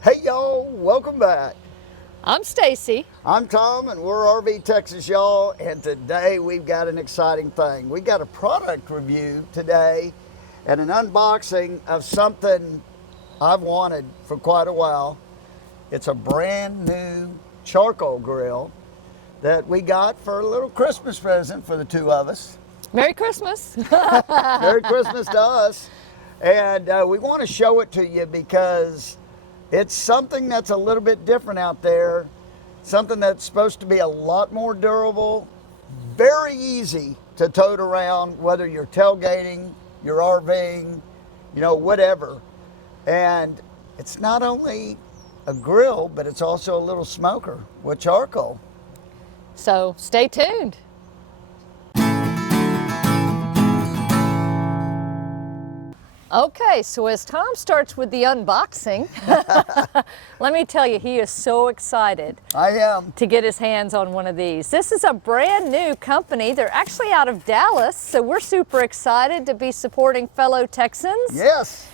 Hey y'all, welcome back. I'm Stacy. I'm Tom and we're RV Texas, y'all, and today we've got an exciting thing. We got a product review today and an unboxing of something I've wanted for quite a while. It's a brand new charcoal grill that we got for a little Christmas present for the two of us. Merry Christmas. Merry Christmas to us. And we want to show it to you because it's something that's a little bit different out there, something that's supposed to be a lot more durable, very easy to tote around, whether you're tailgating, you're RVing, whatever. And it's not only a grill, but it's also a little smoker with charcoal. So stay tuned. Okay, so as Tom starts with the unboxing, let me tell you, he is so excited. I am. To get his hands on one of these. This is a brand new company. They're actually out of Dallas, so we're super excited to be supporting fellow Texans. Yes.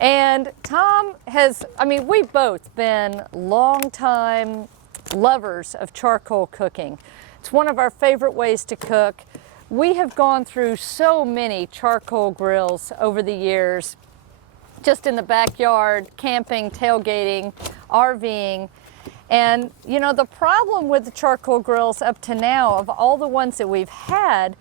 And Tom we've both been longtime lovers of charcoal cooking. It's one of our favorite ways to cook. We have gone through so many charcoal grills over the years, just in the backyard, camping, tailgating, RVing. And the problem with the charcoal grills up to now, of all the ones that we've had,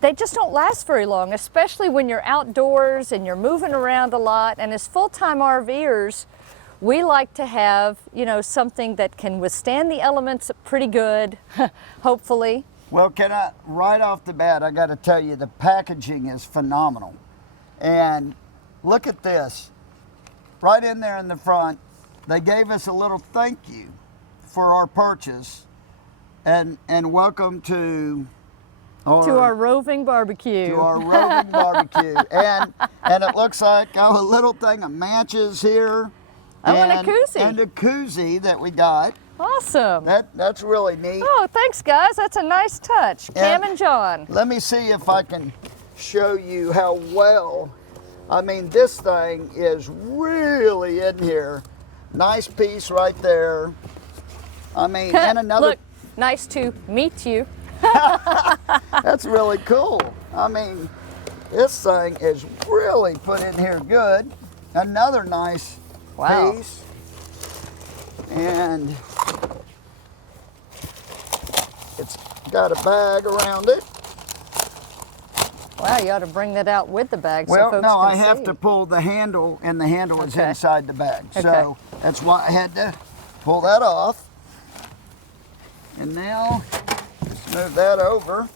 they just don't last very long, especially when you're outdoors and you're moving around a lot. And as full-time RVers, we like to have, something that can withstand the elements pretty good, hopefully. Well, right off the bat, I got to tell you, the packaging is phenomenal. And look at this. Right in there in the front, they gave us a little thank you for our purchase. And welcome to our roving barbecue. To our roving barbecue. And it looks like a little thing of matches here. Oh, and a koozie. And a koozie that we got. Awesome. That's really neat. Oh, thanks, guys. That's a nice touch. Cam and John. Let me see if I can show you how well. This thing is really in here. Nice piece right there. And another. Look, nice to meet you. That's really cool. This thing is really put in here good. Another nice piece. And it's got a bag around it. Wow, you ought to bring that out with the bag so well, folks no, can I have see. to pull the handle, and the handle is Okay. inside the bag. Okay. So that's why I had to pull that off. And now, let's move that over.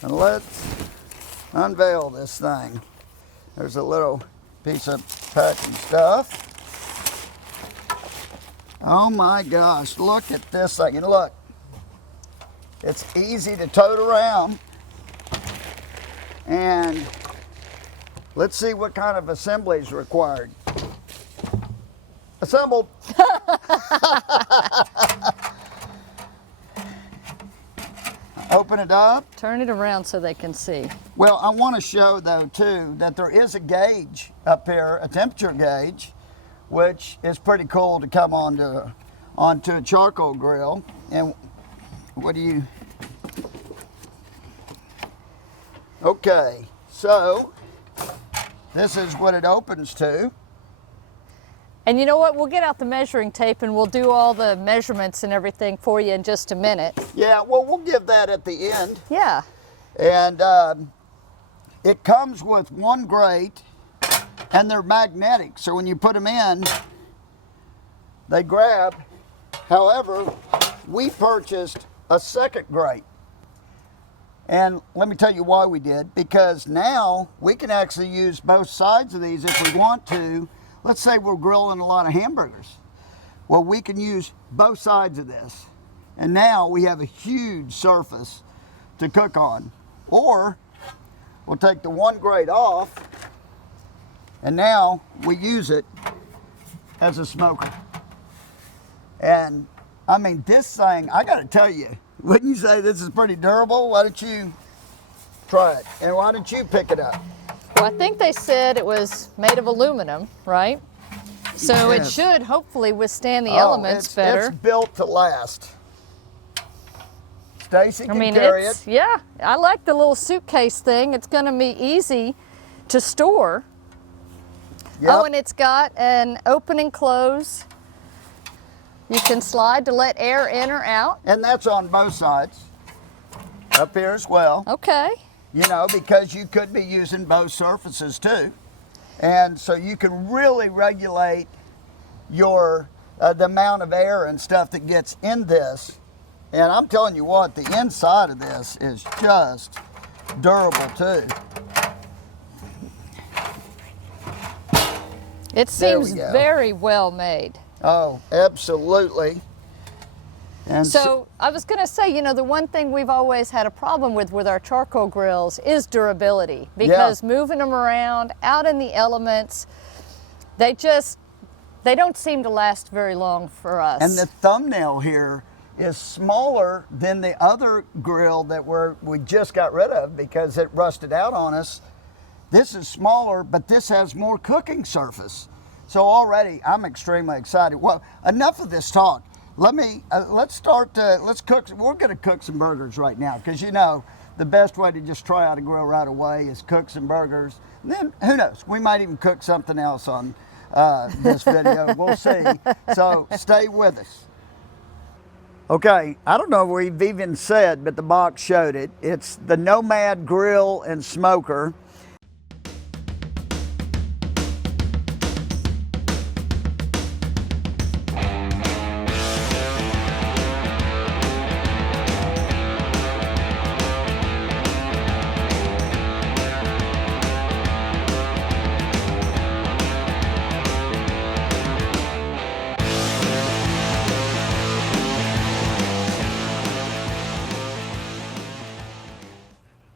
And let's unveil this thing. There's a little piece of packing stuff. Oh my gosh, look at this thing. And look, it's easy to tote around. And let's see what kind of assembly is required. Assembled. Open it up. Turn it around so they can see. Well, I want to show, though, too, that there is a gauge up here, a temperature gauge, which is pretty cool to come onto a charcoal grill. And what do you... Okay, so this is what it opens to. And you know what? We'll get out the measuring tape and we'll do all the measurements and everything for you in just a minute. Yeah, well, we'll give that at the end. Yeah. And it comes with one grate, and they're magnetic. So when you put them in, they grab. However, we purchased a second grate. And let me tell you why we did. Because now we can actually use both sides of these if we want to. Let's say we're grilling a lot of hamburgers. Well, we can use both sides of this. And now we have a huge surface to cook on. Or we'll take the one grate off, and now we use it as a smoker. And this thing, I gotta tell you, wouldn't you say this is pretty durable? Why don't you try it? And why don't you pick it up? Well, I think they said it was made of aluminum, right? So it Yes. should hopefully withstand the Oh, elements better. It's built to last. Stacy can I mean, carry it. yeah, I like the little suitcase thing. It's going to be easy to store. Yep. Oh, and it's got an open and close. You can slide to let air in or out. And that's on both sides. Up here as well. Okay. You know, because you could be using both surfaces too. And so you can really regulate your the amount of air and stuff that gets in this. And I'm telling you what, the inside of this is just durable too. It There we seems go. very well made. Oh, absolutely. And So I was going to say, you know, the one thing we've always had a problem with our charcoal grills is durability, because moving them around out in the elements, they don't seem to last very long for us. and the thumbnail here is smaller than the other grill that we just got rid of because it rusted out on us. This is smaller, but this has more cooking surface. So already I'm extremely excited. Well, enough of this talk. Let's cook. We're going to cook some burgers right now because, you know, the best way to just try out a grill right away is cook some burgers. And then who knows? We might even cook something else on this video. We'll see. So stay with us. Okay, I don't know if we've even said, but the box showed it. It's the NOMAD Grill and Smoker.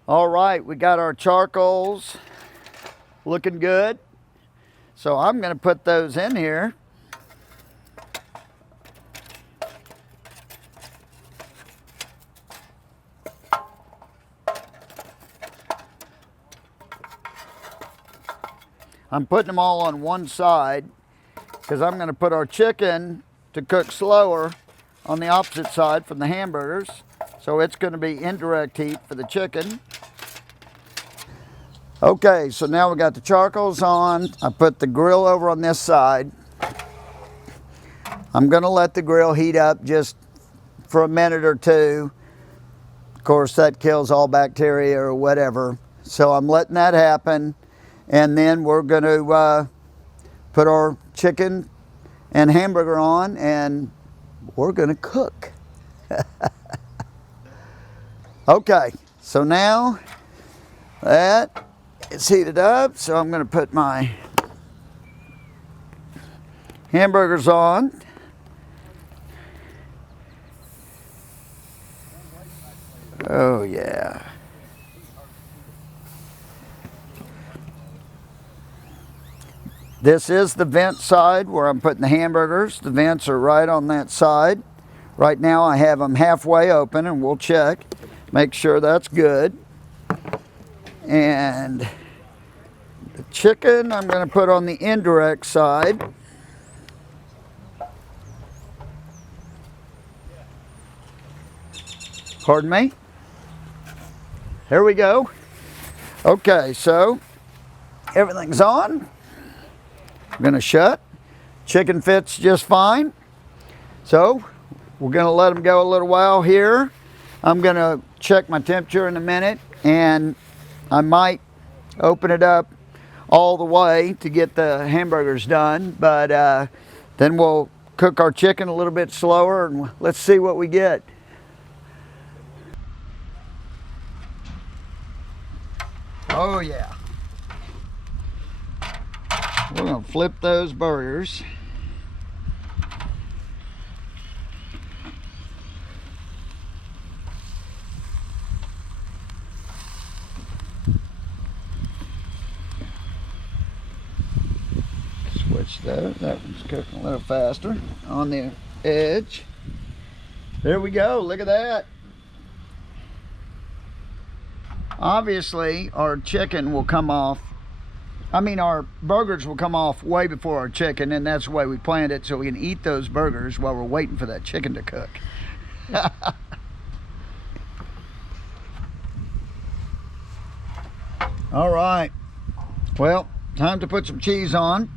All right, we got our charcoals looking good. So I'm going to put those in here. I'm putting them all on one side because I'm going to put our chicken to cook slower on the opposite side from the hamburgers. So it's going to be indirect heat for the chicken. Okay, so now we got the charcoals on. I put the grill over on this side. I'm going to let the grill heat up just for a minute or two. Of course, that kills all bacteria or whatever. So I'm letting that happen. And then we're going to put our chicken and hamburger on, and we're going to cook. Okay, so now that it's heated up, so I'm going to put my hamburgers on. Oh yeah. This is the vent side where I'm putting the hamburgers. The vents are right on that side. Right now I have them halfway open, and we'll check, make sure that's good. And the chicken I'm going to put on the indirect side. Pardon me. Here we go. Okay, so everything's on. I'm going to shut. Chicken fits just fine. So we're going to let them go a little while here. I'm going to check my temperature in a minute, and I might open it up all the way to get the hamburgers done, but then we'll cook our chicken a little bit slower, and let's see what we get. Oh yeah. We're going to flip those burgers. Switch those. That one's cooking a little faster on the edge. There we go. Look at that. Obviously, our chicken will come off I mean, our burgers will come off way before our chicken, and that's the way we planned it, so we can eat those burgers while we're waiting for that chicken to cook. All right, well, time to put some cheese on.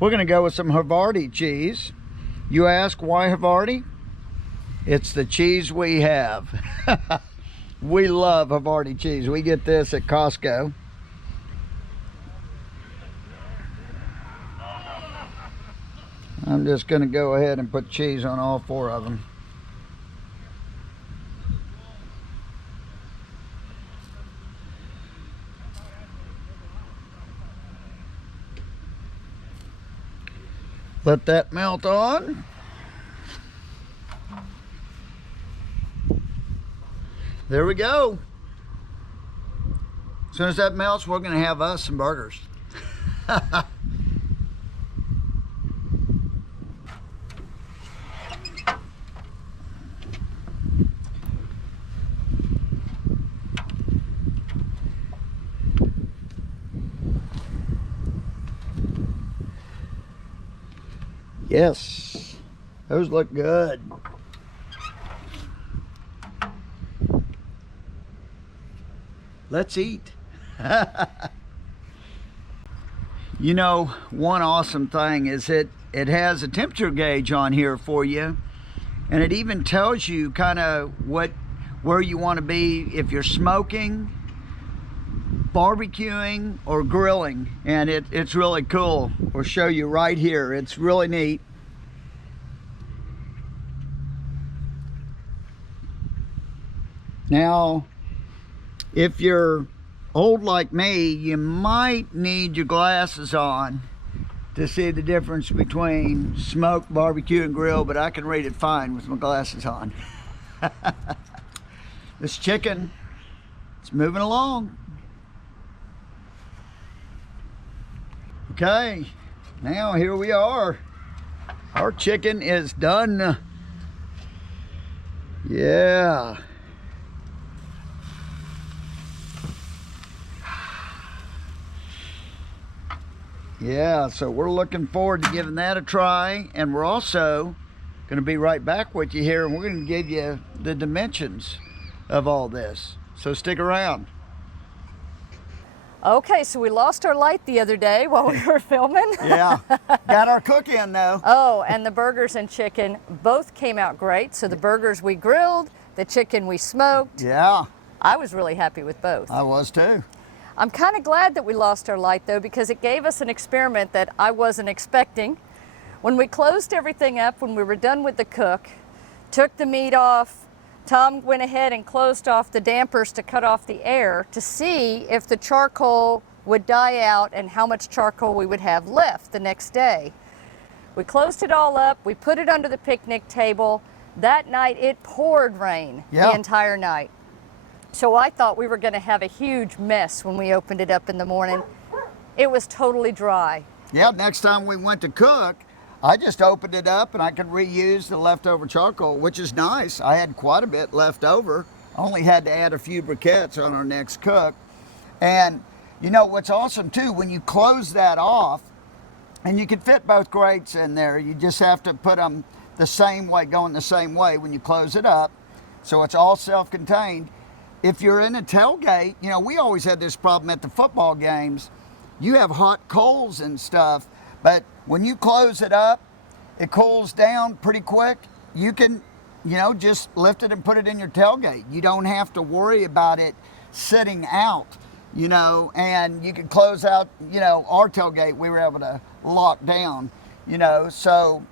We're gonna go with some Havarti cheese. You ask, why Havarti? It's the cheese we have. We love Havarti cheese. We get this at Costco. I'm just gonna go ahead and put cheese on all 4 of them. Let that melt on. There we go. As soon as that melts, we're gonna have us some burgers. Yes, those look good. Let's eat. You know, one awesome thing is it has a temperature gauge on here for you, and it even tells you kind of where you want to be if you're smoking, barbecuing, or grilling, and it's really cool. We'll show you right here. It's really neat. Now, if you're old like me, you might need your glasses on to see the difference between smoke, barbecue, and grill, but I can read it fine with my glasses on. This chicken, it's moving along. Okay, now here we are. Our chicken is done. Yeah. Yeah, so we're looking forward to giving that a try, and we're also going to be right back with you here, and we're going to give you the dimensions of all this. So stick around. Okay, so we lost our light the other day while we were filming. Yeah, got our cook in though. Oh, and the burgers and chicken both came out great. So the burgers we grilled, the chicken we smoked. Yeah. I was really happy with both. I was too. I'm kind of glad that we lost our light though, because it gave us an experiment that I wasn't expecting. When we closed everything up, when we were done with the cook, took the meat off, Tom went ahead and closed off the dampers to cut off the air to see if the charcoal would die out and how much charcoal we would have left the next day. We closed it all up, we put it under the picnic table. That night it poured rain the entire night. So I thought we were going to have a huge mess when we opened it up in the morning. It was totally dry. Yeah, next time we went to cook, I just opened it up and I could reuse the leftover charcoal, which is nice. I had quite a bit left over. Only had to add a few briquettes on our next cook. And you know what's awesome too, when you close that off, and you can fit both grates in there, you just have to put them the same way, going the same way when you close it up. So it's all self-contained. If you're in a tailgate, you know, we always had this problem at the football games. You have hot coals and stuff, but when you close it up, it cools down pretty quick. You can, you know, just lift it and put it in your tailgate. You don't have to worry about it sitting out, you know, and you can close out, you know, our tailgate we were able to lock down, you know, so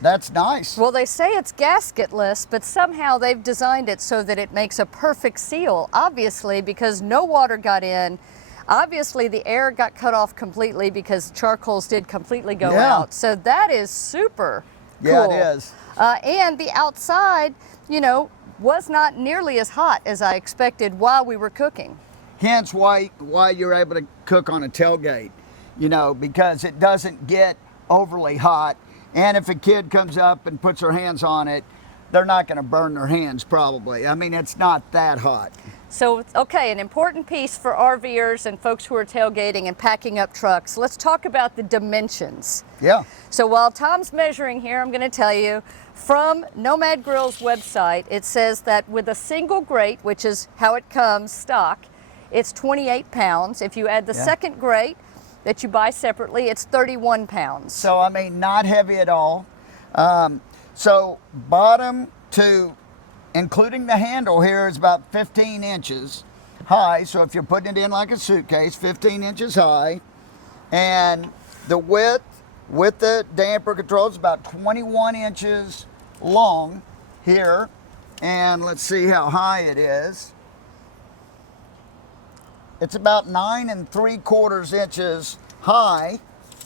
that's nice. Well, they say it's gasketless, but somehow they've designed it so that it makes a perfect seal, obviously, because no water got in. Obviously, the air got cut off completely because charcoals did completely go out. So that is super cool. Yeah, it is. And the outside, you know, was not nearly as hot as I expected while we were cooking. Hence why you're able to cook on a tailgate, you know, because it doesn't get overly hot. And if a kid comes up and puts their hands on it, they're not going to burn their hands probably. I mean, it's not that hot. So, okay, an important piece for RVers and folks who are tailgating and packing up trucks. Let's talk about the dimensions. Yeah. So while Tom's measuring here, I'm going to tell you from Nomad Grill's website, it says that with a single grate, which is how it comes stock, it's 28 pounds. If you add the second grate that you buy separately, it's 31 pounds. So, I mean, not heavy at all. So bottom to, including the handle here, is about 15 inches high. So if you're putting it in like a suitcase, 15 inches high. And the width with the damper control is about 21 inches long here. And let's see how high it is. It's about 9 3/4 inches high.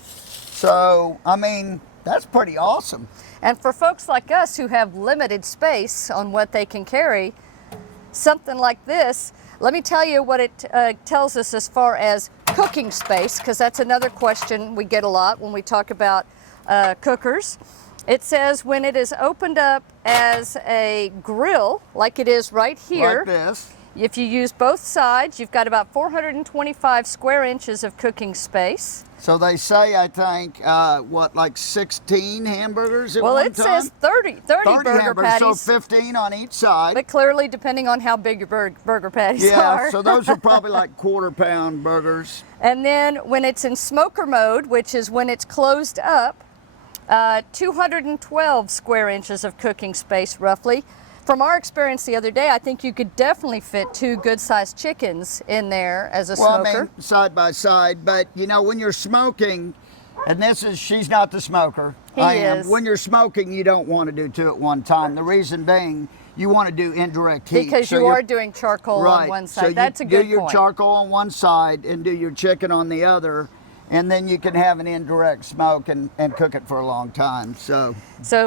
So, I mean, that's pretty awesome. And for folks like us who have limited space on what they can carry, something like this, let me tell you what it tells us as far as cooking space, because that's another question we get a lot when we talk about cookers. It says when it is opened up as a grill, like it is right here, Like this. if you use both sides, you've got about 425 square inches of cooking space. So they say, I think, what, like 16 hamburgers at Well, one it time? says 30 burger hamburgers, patties. so 15 on each side. But clearly, depending on how big your burger patties Yeah, are. so those are probably like quarter-pound burgers. And then when it's in smoker mode, which is when it's closed up, 212 square inches of cooking space, roughly. From our experience the other day, I think you could definitely fit 2 good-sized chickens in there as a smoker. Well, I mean, side by side, but you know, when you're smoking, and she's not the smoker. I am. is. When you're smoking, you don't want to do 2 at one time. The reason being, you want to do indirect heat. Because So you are doing charcoal right. on one So side. you That's a good do your point. charcoal on one side and do your chicken on the other, and then you can have an indirect smoke and cook it for a long time. So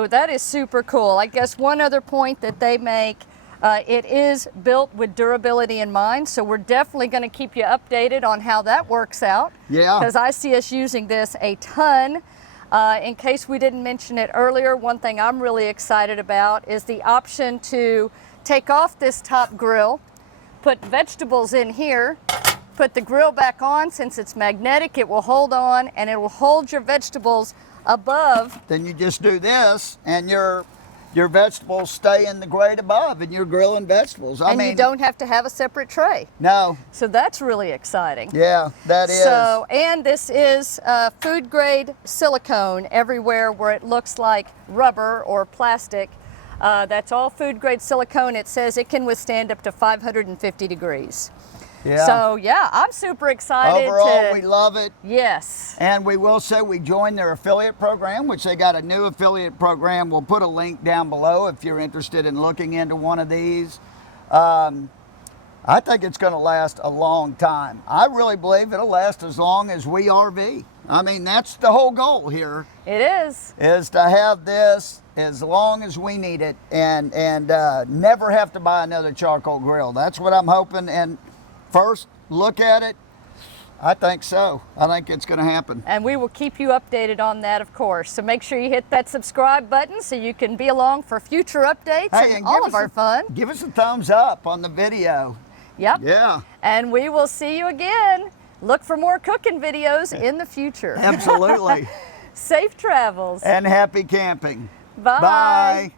that is super cool. I guess one other point that they make, it is built with durability in mind, so we're definitely going to keep you updated on how that works out. Yeah. Because I see us using this a ton. In case we didn't mention it earlier, one thing I'm really excited about is the option to take off this top grill, put vegetables in here, put the grill back on. Since it's magnetic, it will hold on and it will hold your vegetables above. then you just do this, and your vegetables stay in the grate above, and you're grilling vegetables. I And mean, you don't have to have a separate tray. No. So that's really exciting. Yeah, that is. So, and this is food grade silicone everywhere where it looks like rubber or plastic. That's all food grade silicone. It says it can withstand up to 550 degrees. Yeah. So yeah, I'm super excited. Overall, we love it. Yes. And we will say we joined their affiliate program, which they got a new affiliate program. We'll put a link down below if you're interested in looking into one of these. I think it's going to last a long time. I really believe it'll last as long as we RV. I mean, that's the whole goal here. It is to have this as long as we need it, and never have to buy another charcoal grill. That's what I'm hoping. And first look at it, I think so. I think it's going to happen. And we will keep you updated on that, of course. So make sure you hit that subscribe button so you can be along for future updates and all of our fun. Give us a thumbs up on the video. Yep. Yeah. And we will see you again. Look for more cooking videos in the future. Absolutely. Safe travels. And happy camping. Bye. Bye.